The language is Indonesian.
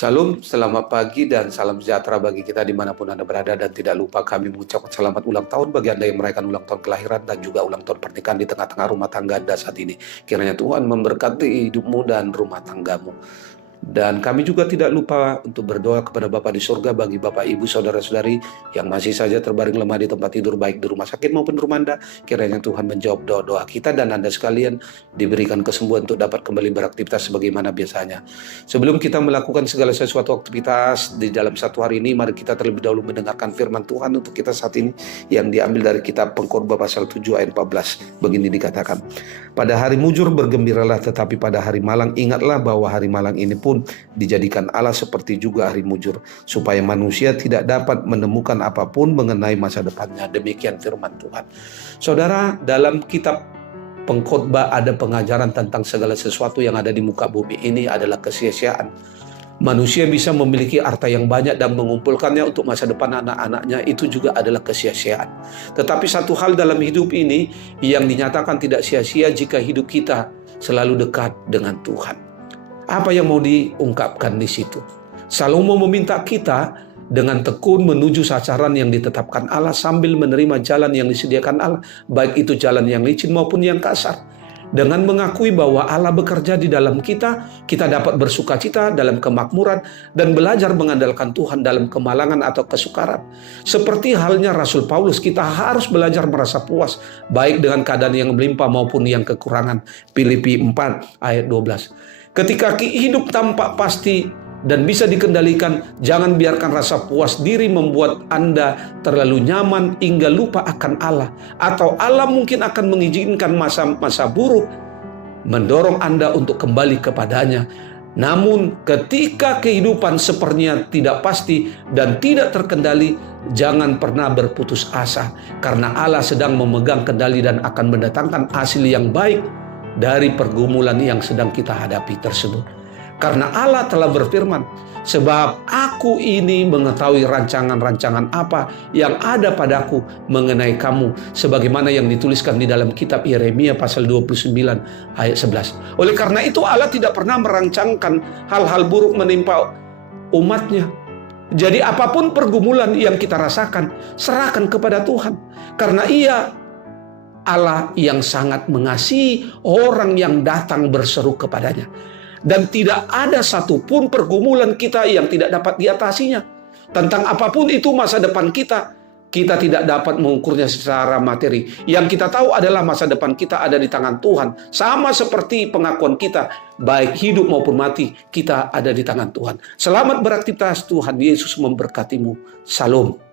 Shalom, selamat pagi dan salam sejahtera bagi kita dimanapun Anda berada, dan tidak lupa kami mengucapkan selamat ulang tahun bagi Anda yang merayakan ulang tahun kelahiran dan juga ulang tahun pernikahan di tengah-tengah rumah tangga Anda saat ini. Kiranya Tuhan memberkati hidupmu dan rumah tanggamu. Dan kami juga tidak lupa untuk berdoa kepada Bapa di surga bagi Bapak, Ibu, Saudara-saudari yang masih saja terbaring lemah di tempat tidur, baik di rumah sakit maupun di rumah Anda. Kiranya Tuhan menjawab doa-doa kita dan Anda sekalian diberikan kesembuhan untuk dapat kembali beraktivitas sebagaimana biasanya. Sebelum kita melakukan segala sesuatu aktivitas di dalam satu hari ini, mari kita terlebih dahulu mendengarkan firman Tuhan untuk kita saat ini yang diambil dari kitab Pengkhotbah pasal 7 ayat 14. Begini dikatakan, pada hari mujur bergembiralah, tetapi pada hari malang ingatlah bahwa hari malang ini pun dijadikan Allah seperti juga hari mujur, supaya manusia tidak dapat menemukan apapun mengenai masa depannya. Demikian firman Tuhan. Saudara, dalam kitab Pengkhotbah ada pengajaran tentang segala sesuatu yang ada di muka bumi ini adalah kesia-siaan. Manusia bisa memiliki harta yang banyak dan mengumpulkannya untuk masa depan anak-anaknya, itu juga adalah kesia-siaan. Tetapi satu hal dalam hidup ini yang dinyatakan tidak sia-sia jika hidup kita selalu dekat dengan Tuhan. Apa yang mau diungkapkan di situ? Salomo meminta kita dengan tekun menuju sasaran yang ditetapkan Allah sambil menerima jalan yang disediakan Allah, baik itu jalan yang licin maupun yang kasar. Dengan mengakui bahwa Allah bekerja di dalam kita, kita dapat bersukacita dalam kemakmuran dan belajar mengandalkan Tuhan dalam kemalangan atau kesukaran. Seperti halnya Rasul Paulus, kita harus belajar merasa puas, baik dengan keadaan yang melimpah maupun yang kekurangan. Filipi 4 ayat 12. Ketika hidup tampak pasti dan bisa dikendalikan, jangan biarkan rasa puas diri membuat Anda terlalu nyaman hingga lupa akan Allah. Atau Allah mungkin akan mengizinkan masa-masa buruk mendorong Anda untuk kembali kepadanya. Namun ketika kehidupan sepertinya tidak pasti dan tidak terkendali, jangan pernah berputus asa, karena Allah sedang memegang kendali dan akan mendatangkan hasil yang baik dari pergumulan yang sedang kita hadapi tersebut. Karena Allah telah berfirman, sebab aku ini mengetahui rancangan-rancangan apa yang ada padaku mengenai kamu, sebagaimana yang dituliskan di dalam kitab Yeremia pasal 29 ayat 11. Oleh karena itu Allah tidak pernah merancangkan hal-hal buruk menimpa umatnya. Jadi apapun pergumulan yang kita rasakan, serahkan kepada Tuhan. Karena Ia Allah yang sangat mengasihi orang yang datang berseru kepadanya. Dan tidak ada satupun pergumulan kita yang tidak dapat diatasinya. Tentang apapun itu masa depan kita, kita tidak dapat mengukurnya secara materi. Yang kita tahu adalah masa depan kita ada di tangan Tuhan. Sama seperti pengakuan kita, baik hidup maupun mati, kita ada di tangan Tuhan. Selamat beraktivitas, Tuhan Yesus memberkatimu. Shalom.